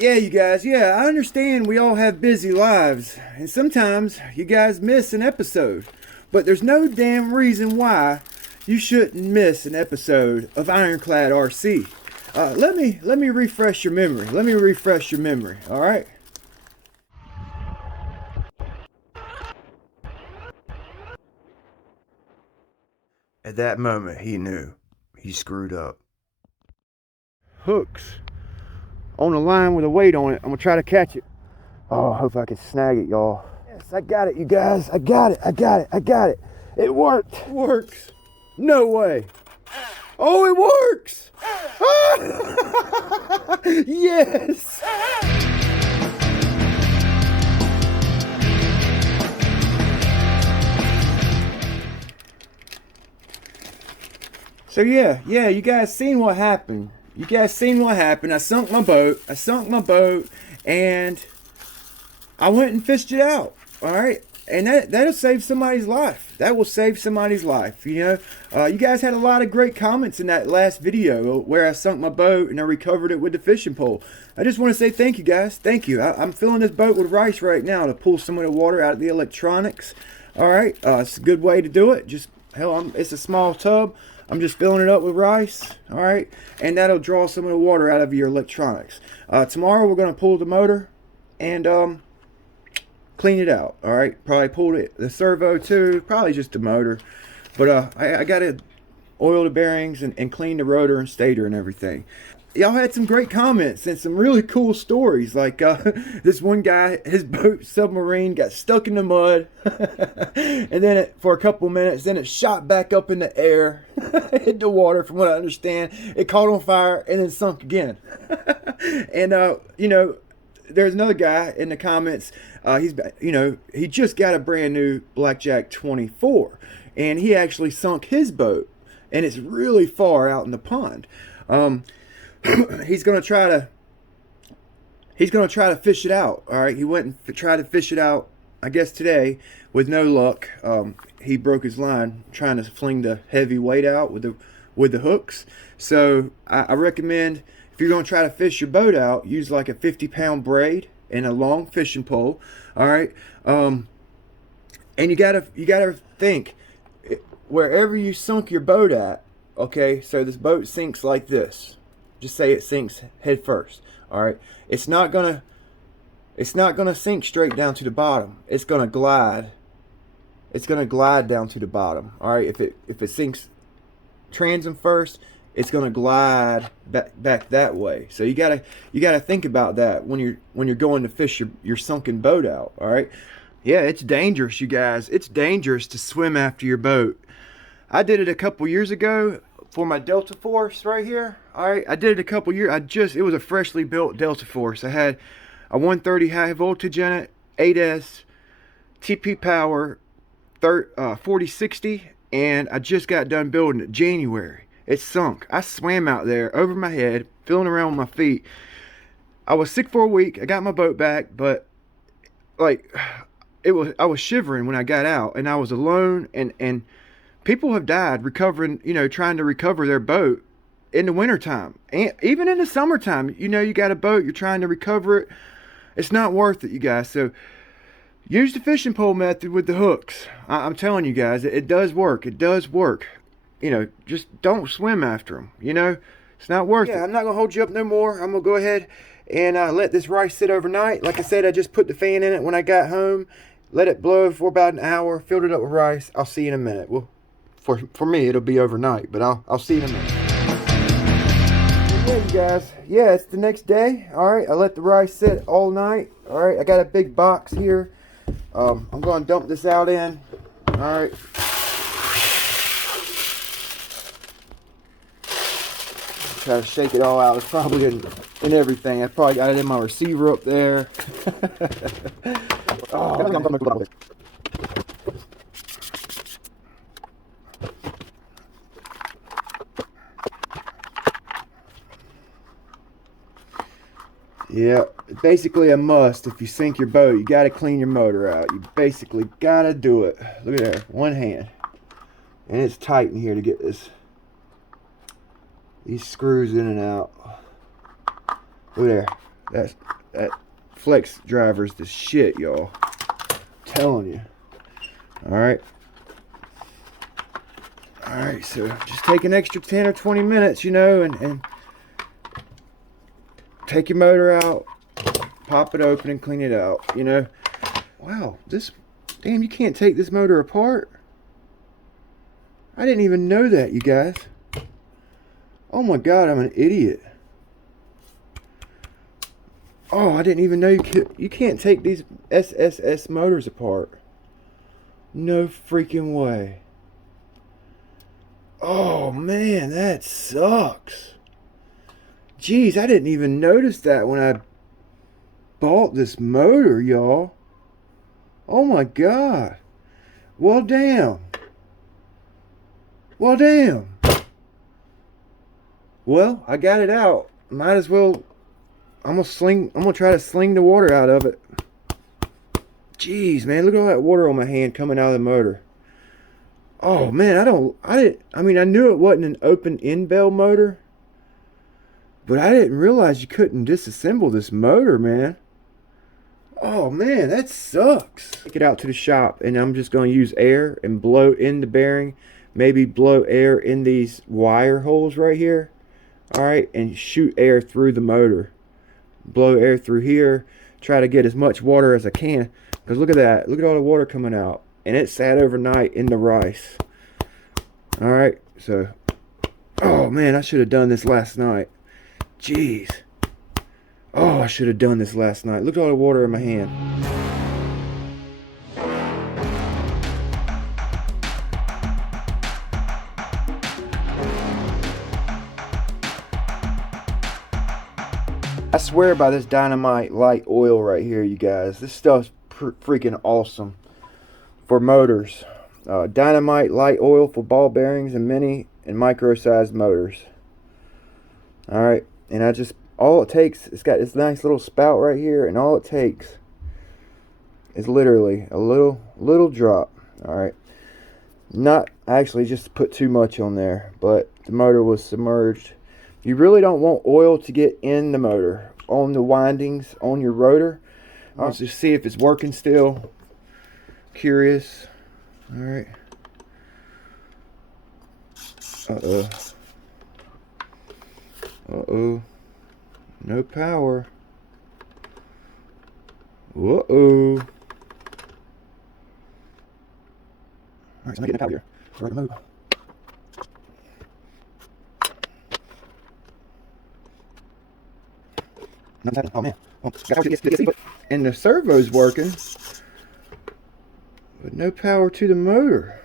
Yeah, you guys, yeah, I understand we all have busy lives, and sometimes you guys miss an episode. But there's no damn reason why you shouldn't miss an episode of Ironclad RC. Let me refresh your memory. Let me refresh your memory, alright? At that moment, he knew. He screwed up. Hooks on the line with a weight on it. I'm gonna try to catch it. Oh, I hope I can snag it, y'all. Yes, I got it, you guys. I got it. It worked. It works. No way. Oh, it works. Yes. So yeah, you guys seen what happened. I sunk my boat, and I went and fished it out. All right, and that'll save somebody's life. That will save somebody's life. You know, you guys had a lot of great comments in that last video where I sunk my boat and I recovered it with the fishing pole. I just want to say thank you, guys. Thank you. I'm filling this boat with rice right now to pull some of the water out of the electronics. All right, it's a good way to do it. Just it's a small tub. I'm just filling it up with rice, all right? And that'll draw some of the water out of your electronics. Tomorrow we're going to pull the motor and clean it out, all right? Probably pull the servo too, probably just the motor. But I got to oil the bearings and clean the rotor and stator and everything. Y'all had some great comments and some really cool stories. Like this one guy, his boat submarine got stuck in the mud. And then for a couple minutes, then it shot back up in the air, hit the water from what I understand. It caught on fire and then sunk again. And, you know, there's another guy in the comments. He just got a brand new Blackjack 24. And he actually sunk his boat. And it's really far out in the pond. He's gonna try to fish it out. All right, he went and tried to fish it out, I guess today, with no luck. He broke his line trying to fling the heavy weight out with the hooks. So I recommend, if you're gonna try to fish your boat out, use like a 50-pound braid and a long fishing pole. All right, and you gotta think, wherever you sunk your boat at. Okay, so this boat sinks like this. Just say it sinks head first. All right, it's not gonna sink straight down to the bottom. It's gonna glide. It's gonna glide down to the bottom. All right, if it sinks transom first, it's gonna glide back that way. So you gotta think about that when you're going to fish your sunken boat out. All right, yeah, it's dangerous, you guys. It's dangerous to swim after your boat. I did it a couple years ago for my Delta Force right here. All right, I did it a couple years. It was a freshly built Delta Force. I had a 130 high voltage in it, 8S, TP power, 4060, and I just got done building it January. It sunk. I swam out there over my head, feeling around with my feet. I was sick for a week. I got my boat back, but like I was shivering when I got out, and I was alone, and people have died recovering, trying to recover their boat in the wintertime. And even in the summertime, you got a boat, you're trying to recover it. It's not worth it, you guys. So use the fishing pole method with the hooks. I'm telling you guys, it does work. It does work. Just don't swim after them. It's not worth it. I'm not going to hold you up no more. I'm going to go ahead and let this rice sit overnight. Like I said, I just put the fan in it when I got home. Let it blow for about an hour. Filled it up with rice. I'll see you in a minute. Well, for me, it'll be overnight, but I'll see you in a minute. Yeah, you guys. Yeah, it's the next day. All right, I let the rice sit all night. All right, I got a big box here. I'm going to dump this out in. All right. Try to shake it all out. It's probably in everything. I probably got it in my receiver up there. Oh, yeah, basically a must. If you sink your boat, you got to clean your motor out. You basically got to do it. Look at there, one hand. And it's tight in here to get these screws in and out. Look there. That flex driver's the shit, y'all. Telling you. Alright. Alright, so just take an extra 10 or 20 minutes, you know, and take your motor out, pop it open and clean it out, you know. Wow, damn, you can't take this motor apart. I didn't even know that, you guys. Oh my god, I'm an idiot. Oh, I didn't even know you can't take these SSS motors apart. No freaking way. Oh man, that sucks. Jeez, I didn't even notice that when I bought this motor, y'all. Oh my god. Well, damn. Well, damn. Well, I got it out. Might as well. I'm gonna try to sling the water out of it. Jeez, man, look at all that water on my hand coming out of the motor. Oh man, I mean, I knew it wasn't an open end bell motor, but I didn't realize you couldn't disassemble this motor, man. Oh man, that sucks. Take it out to the shop, and I'm just going to use air and blow in the bearing. Maybe blow air in these wire holes right here. Alright, and shoot air through the motor. Blow air through here. Try to get as much water as I can. Because look at that. Look at all the water coming out. And it sat overnight in the rice. Alright, so. Oh man, I should have done this last night. Jeez. Oh, I should have done this last night. Look at all the water in my hand. I swear by this Dynamite light oil right here, you guys. This stuff's freaking awesome for motors. Dynamite light oil for ball bearings and mini and micro sized motors. Alright, and all it takes, it's got this nice little spout right here, and all it takes is literally a little drop. Alright, not actually just put too much on there, but the motor was submerged. You really don't want oil to get in the motor, on the windings, on your rotor. I'll just see if it's working still. Curious. Alright. Uh-oh. Uh-oh. No power. Uh-oh. Alright, so I'm not getting no power here. Right, remote. Oh man. And the servo's working, but no power to the motor.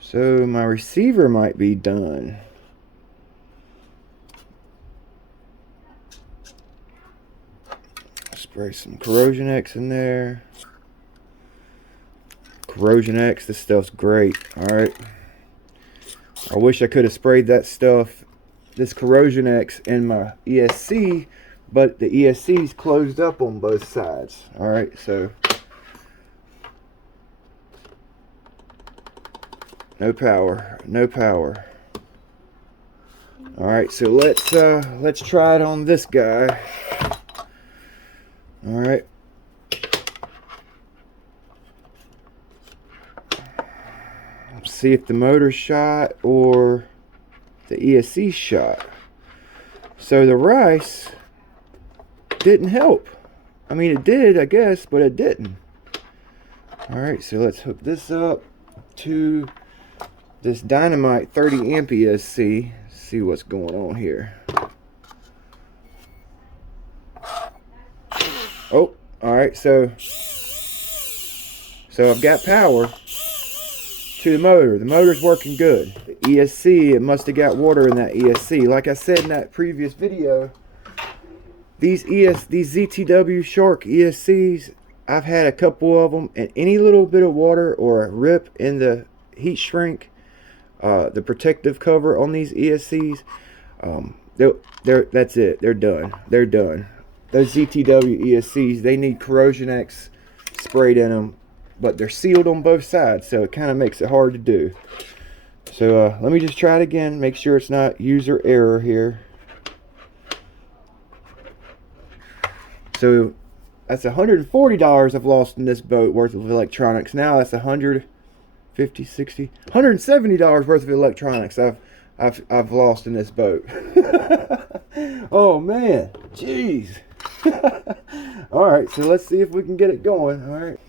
So my receiver might be done. Spray some Corrosion X in there. Corrosion X, this stuff's great. Alright. I wish I could have sprayed that stuff, this Corrosion X, in my ESC, but the ESC's closed up on both sides. Alright, so no power. No power. Alright, so let's try it on this guy. Alright. Let's see if the motor's shot or the ESC shot. So the rice didn't help. I mean, it did, I guess, but it didn't. Alright, so let's hook this up to this Dynamite 30 amp ESC. See what's going on here. Oh, alright, so I've got power to the motor. The motor's working good. The ESC, it must have got water in that ESC. Like I said in that previous video, these ZTW Shark ESCs, I've had a couple of them, and any little bit of water or a rip in the heat shrink, the protective cover on these ESCs, that's it. They're done. They're done. Those ZTW ESCs, they need Corrosion X sprayed in them, but they're sealed on both sides, so it kind of makes it hard to do. So let me just try it again, make sure it's not user error here. So that's $140 I've lost in this boat worth of electronics. Now that's $150, $60, $170 worth of electronics I've lost in this boat. Oh man, jeez. All right, so let's see if we can get it going. All right.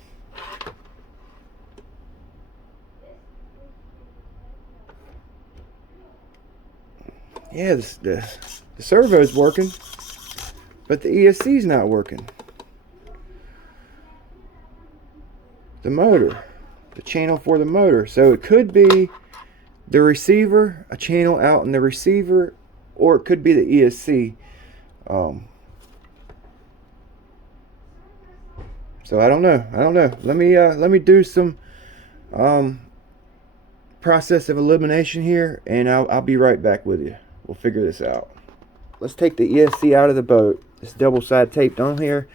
Yeah, the servo's working, but the ESC's not working. The motor, the channel for the motor. So it could be the receiver, a channel out in the receiver, or it could be the ESC. So I don't know. Let me do some process of elimination here, and I'll be right back with you. We'll figure this out. Let's take the ESC out of the boat. It's double-side taped on here.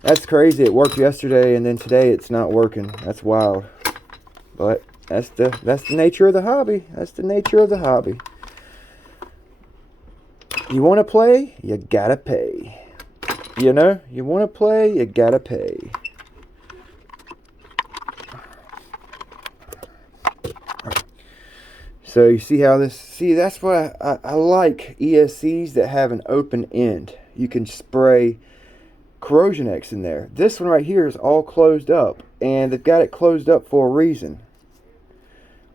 That's crazy. It worked yesterday, and then today it's not working. That's wild. But that's the nature of the hobby. That's the nature of the hobby. You want to play, you gotta pay. You know, you want to play, you gotta pay. So you see how this, that's why I like ESCs that have an open end. You can spray Corrosion X in there. This one right here is all closed up, and they've got it closed up for a reason.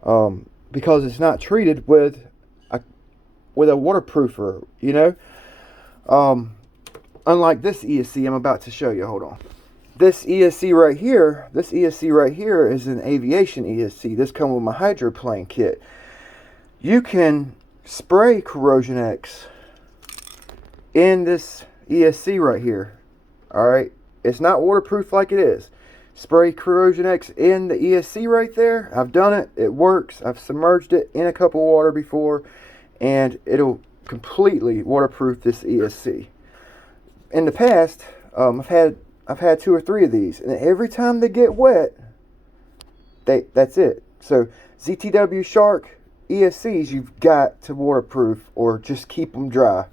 Because it's not treated with a waterproofer, you know. Unlike this ESC I'm about to show you. Hold on. This ESC right here is an aviation ESC. This comes with my hydroplane kit. You can spray Corrosion X in this ESC right here. Alright, it's not waterproof like it is. Spray Corrosion X in the ESC right there. I've done it. It works. I've submerged it in a cup of water before, and it'll completely waterproof this ESC. In the past, I've had 2 or 3 of these, and every time they get wet, that's it. So ZTW Shark ESCs, you've got to waterproof or just keep them dry,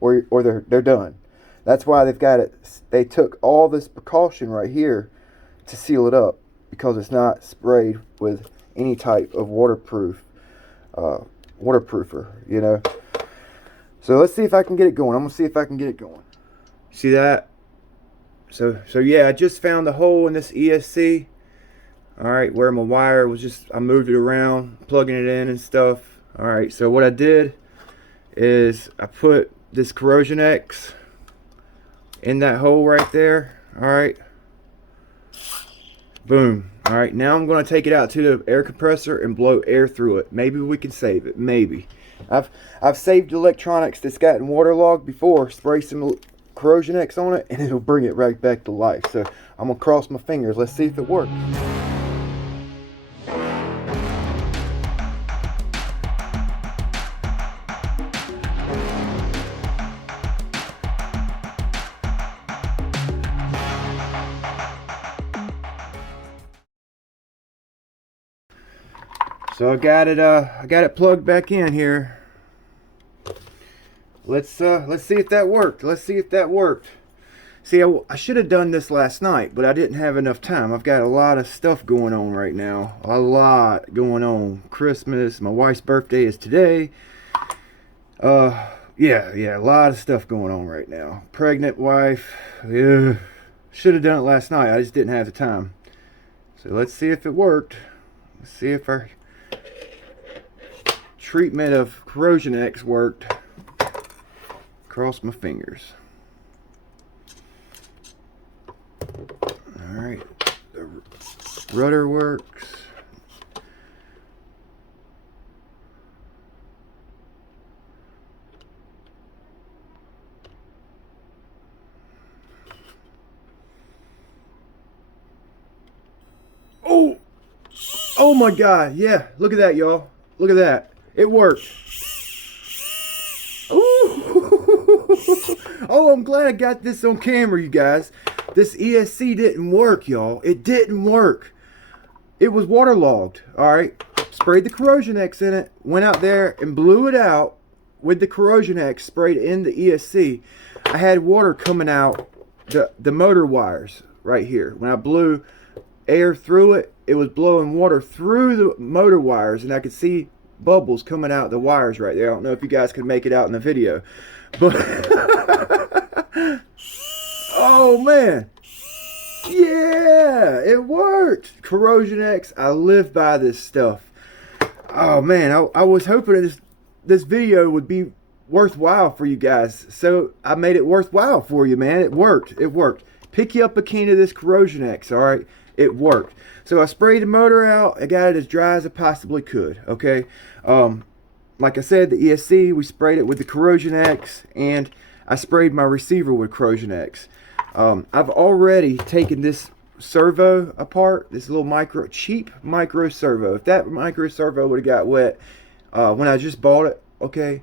or they're done. That's why they've got it. They took all this precaution right here to seal it up, because it's not sprayed with any type of waterproofer, you know. So let's see if I can get it going. I'm gonna see if I can get it going. See that? So yeah, I just found the hole in this ESC. Alright, where my wire was just, I moved it around, plugging it in and stuff. Alright, so what I did is I put this Corrosion X in that hole right there. Alright. Boom. Alright, now I'm going to take it out to the air compressor and blow air through it. Maybe we can save it. Maybe. I've saved electronics that's gotten waterlogged before. Spray some Corrosion X on it and it'll bring it right back to life. So I'm going to cross my fingers. Let's see if it works. So I got it plugged back in here. Let's see if that worked. See, I should have done this last night, but I didn't have enough time. I've got a lot of stuff going on right now. A lot going on. Christmas, my wife's birthday is today. Yeah, a lot of stuff going on right now. Pregnant wife. Yeah. Should have done it last night. I just didn't have the time. So let's see if it worked. Let's see if our treatment of Corrosion X worked. Cross my fingers. Alright, the rudder works. Oh my God, yeah, look at that, y'all. Look at that. It worked. Oh, I'm glad I got this on camera, you guys. This ESC didn't work, y'all. It didn't work. It was waterlogged. Alright. Sprayed the Corrosion X in it. Went out there and blew it out with the Corrosion X sprayed in the ESC. I had water coming out the motor wires right here. When I blew air through it, it was blowing water through the motor wires, and I could see bubbles coming out the wires right there. I don't know if you guys could make it out in the video, but oh man, yeah, it worked. Corrosion X, I live by this stuff. Oh man, I was hoping this video would be worthwhile for you guys, so I made it worthwhile for you, man. It worked. It worked. Pick you up a can of this Corrosion X, all right? It worked. So I sprayed the motor out. I got it as dry as I possibly could, okay? Like I said, the ESC, we sprayed it with the Corrosion X, and I sprayed my receiver with Corrosion X. I've already taken this servo apart, this little cheap micro servo. If that micro servo would have got wet when I just bought it, okay,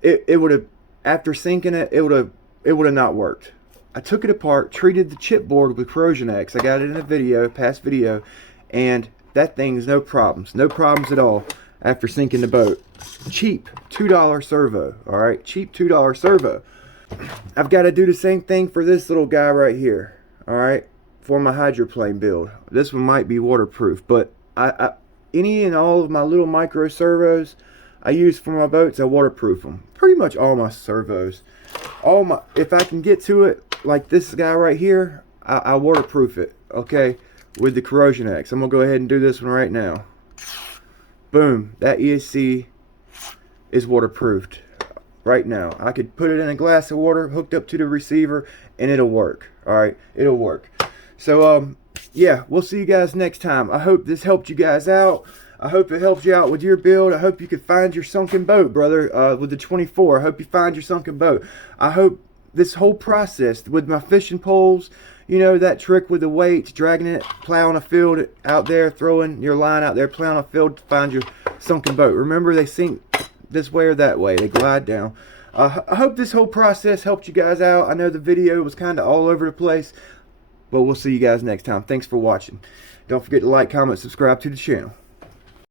it would have, after sinking it, it would have not worked. I took it apart, treated the chipboard with Corrosion X. I got it in a video, past video, and that thing's no problems at all after sinking the boat. Cheap $2 servo, all right, cheap $2 servo. I've got to do the same thing for this little guy right here, all right, for my hydroplane build. This one might be waterproof, but any and all of my little micro servos I use for my boats, I waterproof them. Pretty much all my servos. If I can get to it, like this guy right here, I waterproof it, okay, with the Corrosion X. I'm gonna go ahead and do this one right now. Boom, that ESC is waterproofed right now. I could put it in a glass of water hooked up to the receiver and it'll work. All right, it'll work. So yeah, we'll see you guys next time. I hope this helped you guys out. I hope it helped you out with your build. I hope you could find your sunken boat, brother, with the 24. I hope you find your sunken boat. I hope this whole process with my fishing poles, you know, that trick with the weights, dragging it, plowing a field out there, throwing your line out there, plowing a field to find your sunken boat. Remember, they sink this way or that way. They glide down. I hope this whole process helped you guys out. I know the video was kind of all over the place, but we'll see you guys next time. Thanks for watching. Don't forget to like, comment, subscribe to the channel.